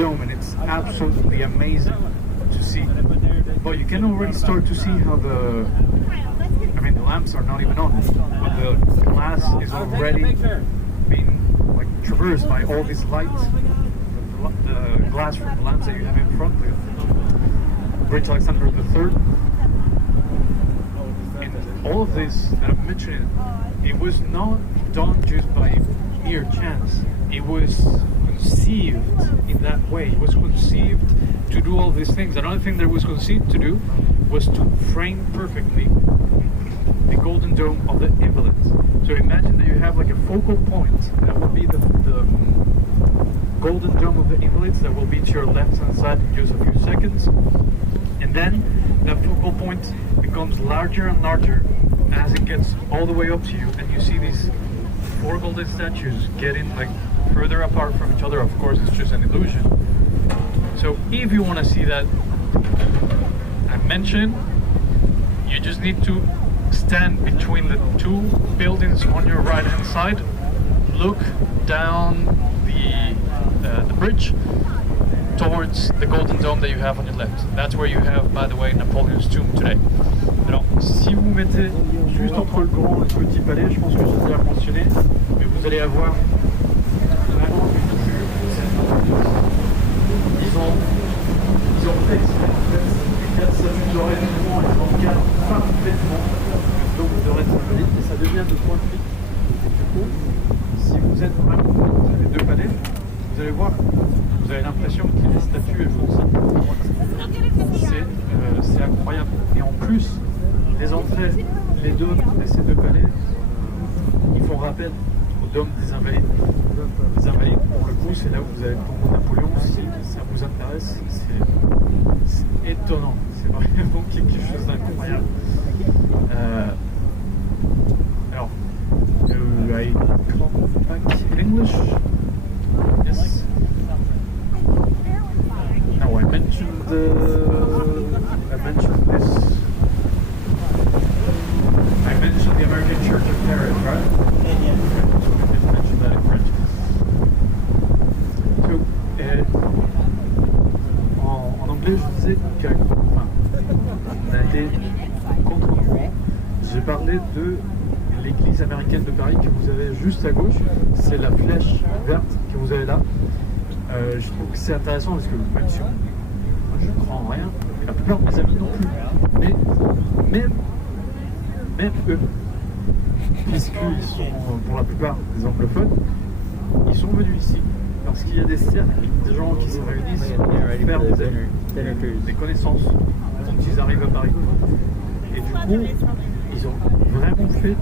dome, and it's absolutely amazing to see. But you can already start to see how the lamps are not even on, but the glass is already being like traversed by all this light. The glass from the lamps that you have in front, the Bridge Alexander III, and all of this that I'm mentioning, it was not done just by mere chance. It was conceived in that way. It was conceived to do all these things. Another thing that it was conceived to do was to frame perfectly the golden dome of the Invalids. So imagine that you have like a focal point that will be the golden dome of the Invalids that will be to your left hand side in just a few seconds, and then that focal point becomes larger and larger as it gets all the way up to you, and you see these four golden statues getting like further apart from each other. Of course, it's just an illusion. So if you want to see that I mentioned, you just need to stand between the two buildings on your right hand side, look down the bridge towards the golden dome that you have on your left. That's where you have, by the way, Napoleon's tomb today. Alors, si vous mettez juste entre le grand et le petit palais, je pense que j'ai déjà mentionné, mais vous allez avoir vraiment une vue. Ils ont fait exprès, en fait, les 4 statues dorées du vent, elles encadrent parfaitement le dôme de Red Symbolique, et ça devient de point de vue. Du coup, si vous êtes vraiment entre les deux palais, vous allez voir, vous avez l'impression que les statues elles font ça. C'est incroyable. Et en plus, les entrées, les dômes de ces deux palais, ils font rappel au dôme des Invalides. Les Invalides, pour le coup, c'est là où vous avez le tombeau de Napoléon. Si ça vous intéresse, c'est étonnant. C'est vraiment quelque chose d'incroyable. Alors, I come back in English. Yes. Now I mentioned this. I mentioned the American Church of Paris, right? Yeah. So we didn't mention that in French. So, en anglais, je disais on a été contre-courant. J'ai parlé de l'église américaine de Paris que vous avez juste à gauche. C'est la flèche verte que vous avez là. Je trouve que c'est intéressant parce que même si moi je ne crois en rien, et la plupart de mes amis non plus, mais même eux, puisqu'ils sont pour la plupart des anglophones, ils sont venus ici parce qu'il y a des cercles de gens qui se réunissent pour faire des amis, des connaissances quand ils arrivent à Paris. Et du coup, ils ont vraiment fait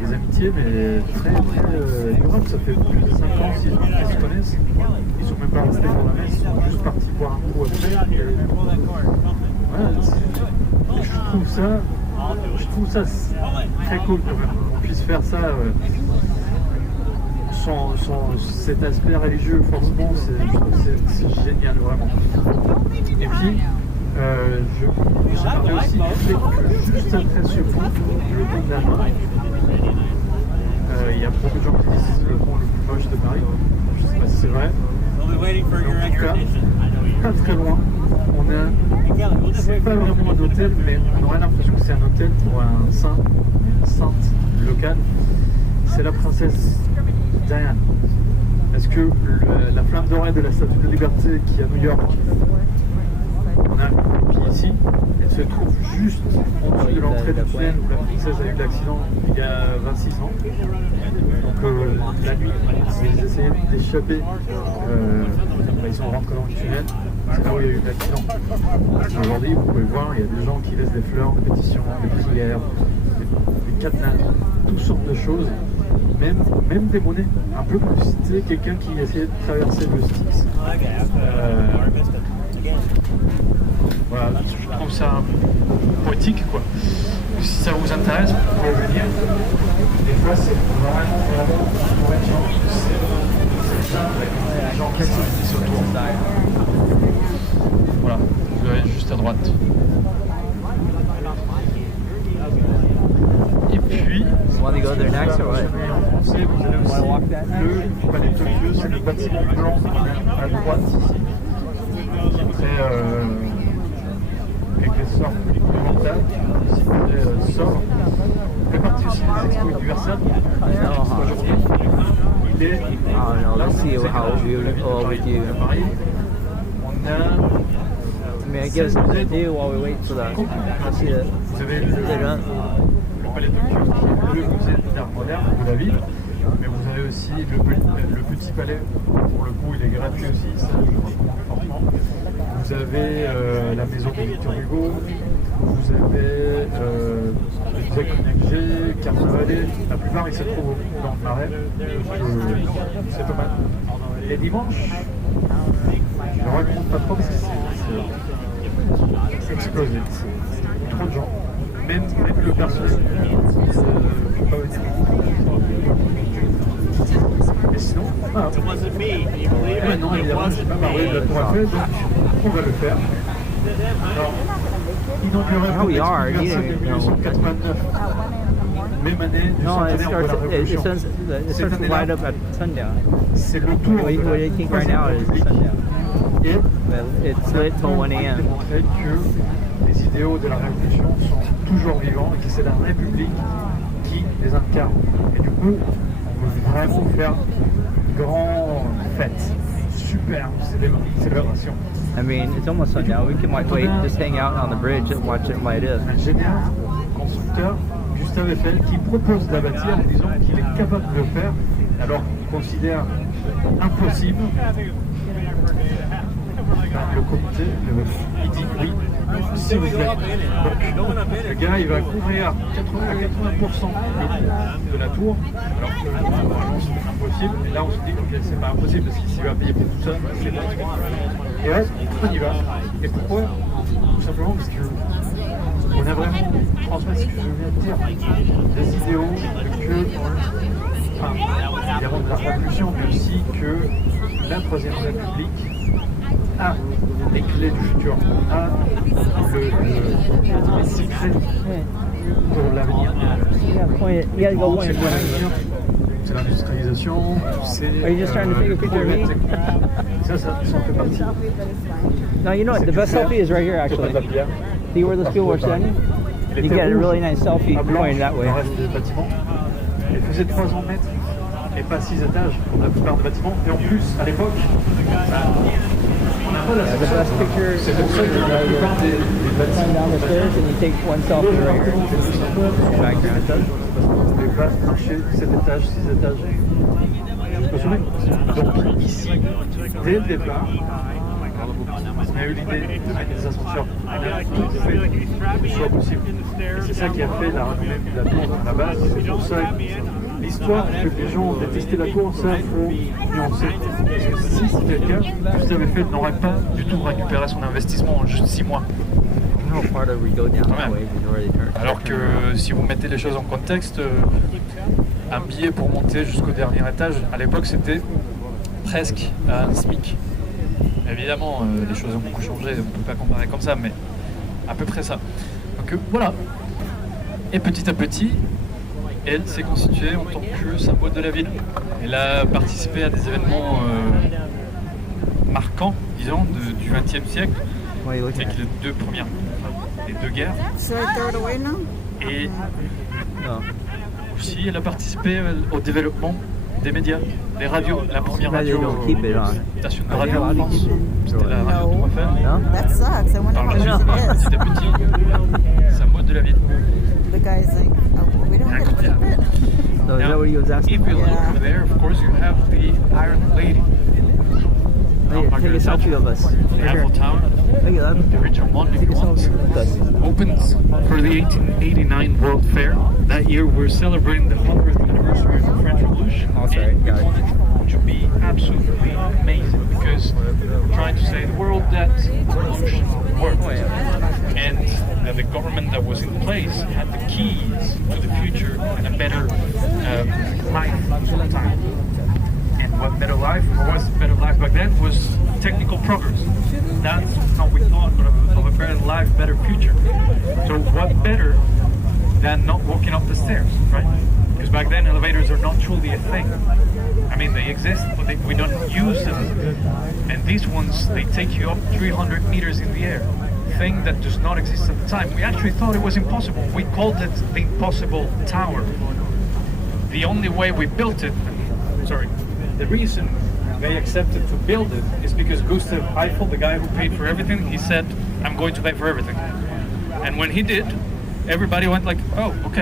des amitiés, mais très durables. Ça fait plus de 5 ans, 6 ans qu'ils se connaissent. Ils sont même pas restés pour la messe, ils sont juste partis boire un coup après. Voilà, et je trouve ça très cool quand même qu'on puisse faire ça sans cet aspect religieux. Forcément, je trouve que c'est génial vraiment. Et puis, j'ai parlé aussi du fait que juste après ce pont, le pont de la Main, il y a beaucoup de gens qui disent que c'est le pont le plus moche de Paris. Je ne sais pas si c'est vrai. Mais en tout cas, pas très loin, c'est pas vraiment un hôtel, mais on aurait l'impression que c'est un hôtel pour un sainte locale. C'est la princesse Diane. Est-ce que la flamme dorée de la Statue de Liberté qui est à New York, on a une copie ici, elle se trouve juste en dessous de l'entrée du tunnel où la princesse a eu l'accident il y a 26 ans. Donc la nuit, ils essayaient d'échapper, ils sont rentrés dans le tunnel, c'est là où il y a eu l'accident. Aujourd'hui, vous pouvez voir, il y a des gens qui laissent des fleurs, des pétitions, des prières, des cadenas, toutes sortes de choses, même des monnaies, un peu comme si c'était quelqu'un qui essayait de traverser le Styx. Voilà, je trouve ça poétique quoi. Si ça vous intéresse, vous pouvez venir. Des fois, c'est vraiment poétique. C'est simple, avec les gens qui sont autour. Voilà, vous allez juste à droite. Et puis, Want to go there next or what? avancez, vous avez aussi le palais de Tokyo, c'est le bâtiment blanc à droite ici, qui est très avec des sorts monumentales, si vous voulez sort. Il fait partie aussi des expos universelles. Aujourd'hui, il est let's see how beautiful we do. à Paris. On a I mean, I guess what to do while we wait for the. I see the. vous avez le palais de Tokyo, qui est le musée d'art moderne de la ville, mais vous avez aussi le petit palais, pour le coup il est gratuit aussi, ça je recommande fortement. Vous avez la maison de Victor Hugo, vous avez Jacques Connecté, Carnavalet, la plupart ils se trouvent dans le Marais, c'est pas mal. Les dimanches, je ne recommande pas trop parce que c'est explosé, c'est trop de gens. Même le personnel ne peut pas venir. Mais sinon, maintenant évidemment, je n'ai pas parlé de la Tour Eiffel, donc on va le faire. Alors, inauguré pour l'anniversaire de 1989, même année du centenaire de la Révolution. Cette année-là, c'est le tour de la et It's lit till 1 a.m. démontrer que les idéaux de la Révolution sont toujours vivants et que c'est la République qui les incarne. Et du coup, on veut vraiment faire une grande fête, super célébration. I mean, it's almost sundown. We can like wait, just hang out on the bridge and watch it light up. Un génial constructeur, Gustave Eiffel, qui propose de la bâtir en disant qu'il est capable de le faire, alors qu'il considère impossible. Le comité, il dit oui, s'il vous plaît. Donc, le gars, il va couvrir à 80% le coût de la tour, alors que normalement c'est impossible. Et là, on se dit que c'est pas impossible parce qu'il va payer pour tout ça, c'est bon. Et là, on y va. Et pourquoi? Tout simplement parce que on a vraiment transmis ce que je viens de dire, des idéaux enfin, évidemment de la Révolution, mais aussi que la Troisième République a les clés du futur, a les secrets pour l'avenir. C'est l'industrialisation, c'est ça en fait partie. No, you know what? The best selfie is right here, actually. See where those people were standing? You get a really nice selfie pointing that way. Le reste des bâtiments, il faisait 300 mètres et pas 6 étages pour la plupart des bâtiments. Et en plus, à l'époque, on n'a pas la section. C'est pour ça que la plupart des bâtiments down the stairs and you take one selfie right here. Background. Parce qu'on ne pouvait pas marcher 7 étages, 6 étages. Jusqu'au sommet. Donc ici, dès le départ, on a eu l'idée de mettre des ascenseurs. On a tout fait pour que ce soit possible. Et c'est ça qui a fait la renommée de la tour à la base. C'est pour ça que l'histoire que les gens ont détesté la tour, ça il faut nuancer. Parce que si c'était le cas, Gustave Eiffel n'aurait pas du tout récupéré son investissement en juste 6 mois. Alors que si vous mettez les choses en contexte, un billet pour monter jusqu'au dernier étage, à l'époque c'était presque un SMIC. Évidemment, les choses ont beaucoup changé, on ne peut pas comparer comme ça, mais à peu près ça. Donc voilà. Et petit à petit, elle s'est constituée en tant que symbole de la ville. Elle a participé à des événements marquants, disons, du XXe siècle, avec les deux premières, les deux guerres. Et aussi, elle a participé au développement des médias, des radios. La première radio, station de radio en France, c'était la radio Tour Eiffel. Par la suite, petit à petit, symbole de la ville. Incroyable. Now, if you look there, of course, you have the Iron Lady. Take a selfie of us. The Eiffel Tower, the Richard Mondley ones, opened for the 1889 World Fair. That year we're celebrating the 100th anniversary of the French Revolution. Oh, sorry, got it. Which would be absolutely amazing because we're trying to say to the world that revolution worked. And that the government that was in place had the keys to the future and a better life sometime. And what better life, or was better life back then, was technical progress. That's how we thought of a better life, better future. So what better than not walking up the stairs, right? Because back then elevators are not truly a thing. I mean, they exist, but we don't use them. And these ones, they take you up 300 meters in the air. Thing that does not exist at the time. We actually thought it was impossible. We called it the Impossible Tower. The only way we built it, the reason they accepted to build it is because Gustav Eiffel, the guy who paid for everything, he said, I'm going to pay for everything. And when he did, everybody went like, oh, okay.